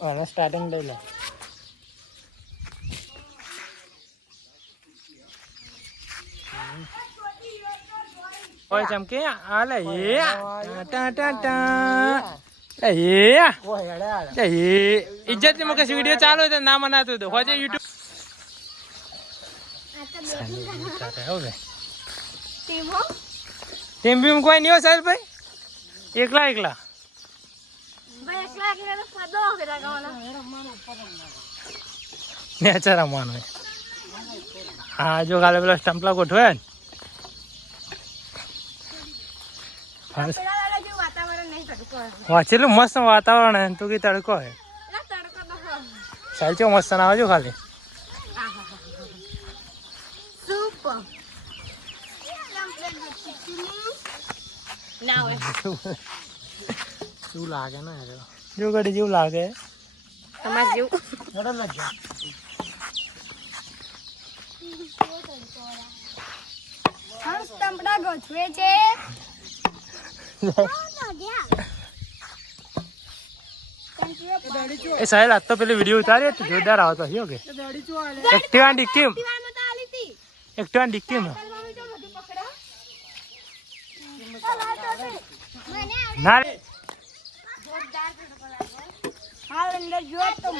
અને સ્ટાર્ટિંગ લઈ લે. ઓય ચમકે આલે એ ટા ટા ટા એ ઇજ્જત ની મકે વિડિયો ચાલુ છે ના મનાતું તો હોજે YouTube ટીમ બીમ કોઈ નહીં હોય સાહેબ ભાઈ એકલા એકલા નેચર રમવાનો હા જો કાલે પેલા સ્ટમ્પલા ગોઠવે ને વાંચેલું મસ્ત વાતાવરણ હે તું કઈ તડકો હે સાહેબ ચો મસ્ત ના આવજો ખાલી શું લાગે ને જો ઘડી જેવું લાગે તમારે જેવું સ્ટમ્પડા ગોઠવે છે એ સાહેબ આજ તો પેલી વિડીયો ઉતારી હતી જોરદાર આવતો હયો કે એક્ટિવા ડિક્કી એક્ટિવા ડિક્કી ના રે हाल अंदर जो तुम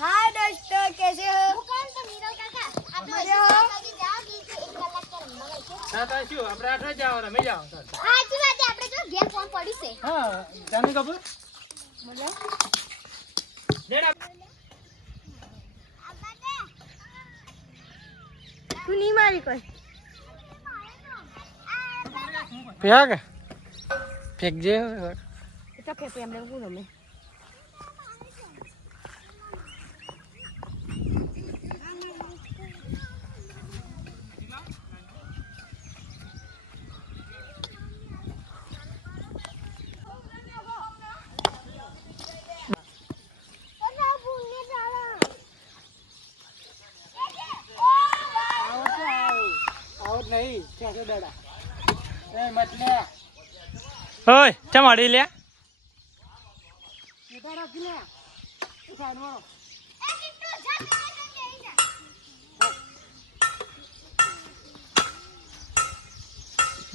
हाय दोस्तों कैसे हो मजे हो ના તો શું આપણે આઠ જાવ મે જાવ સાચી વાત છે આપણે જો ઘેર ફોન પડી છે હા જાની કપૂર બોલે લેડા તું ની મારી કોઈ ફેક જે તો કે એમને હું રમે નહીં ક્યાં દાડા એ મતલે ઓય ચમાડી લે એટા રાખી લે સાઈડ માં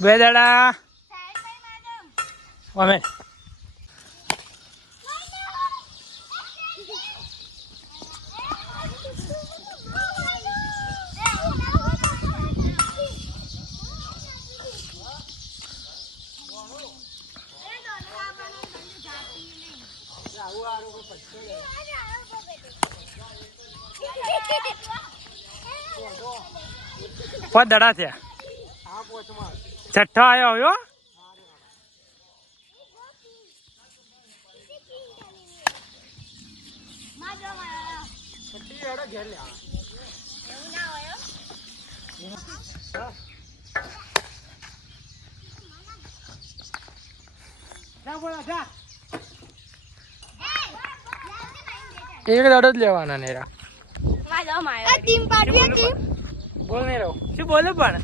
બે દાડા અમે પાંચ દડા થયા છઠ્ઠો આવ્યો આવ્યો એક દડો જ લેવાના નેરા ટીમ પાડવી ટીમ બોલ નહીં રહો શું બોલે પણ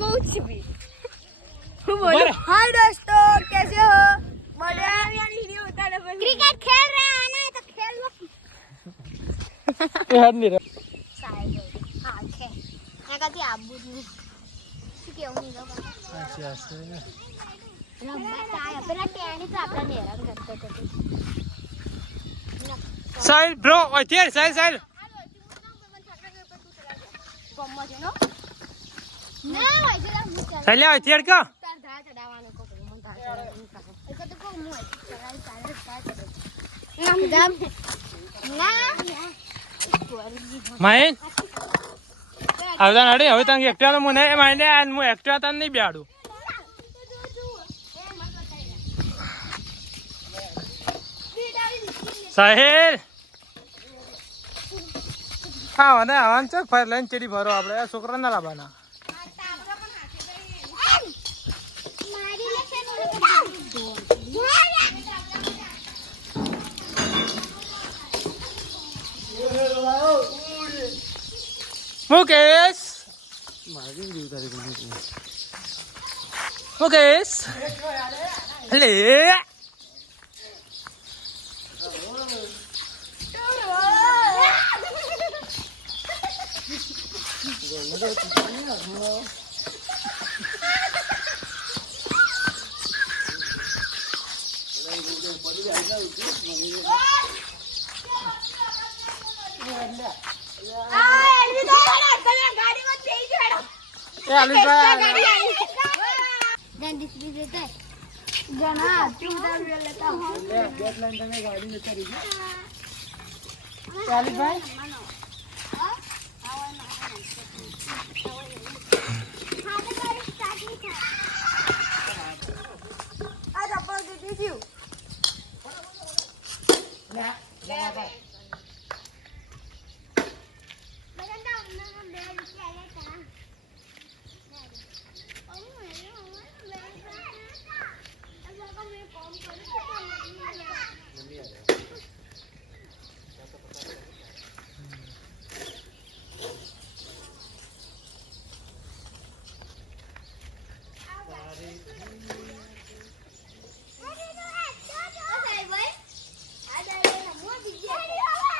कुछ भी હું બોલું હાય દોસ્તો कैसे हो बढ़िया वीडियो उतारे क्रिकेट खेल रहे हैं ना तो खेल लो એ હાથ નહીં રહો સાહેબ હા છે એકાથી આબુ શું કેવું નહીં ગયો અચ્છા છે રંબા ચાય પેલા ટેણી તો આપણે હેરાન કરતો હતો સાઈલ બ્રો ઓય તેર સાઈલ સાઈલ ગમ્મો છે નો ના હોય જરા હું ચાલ સાઈલ ઓય તેર કા તાર ધા ચડાવવાનો કો મન ધા ચડાવવાનો એક તો કો હું હોય ચડાઈ ચાલે ગામ ના માઈન આવતા નડી હવે તંગ એકટા તો મને માઈને આ હું એકટા તન નહીં બેડું સાહેલ હા ને આવાન છે ફાઈર લાઈન ચડી ભરો આપણે આ છોકરા ના લાવવાના મુકેશ મુકેશ લે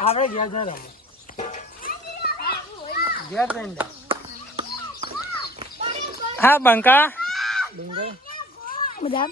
આપણે ઘેર જઈને રમો. ઘેર જઈને હા બંકા બધા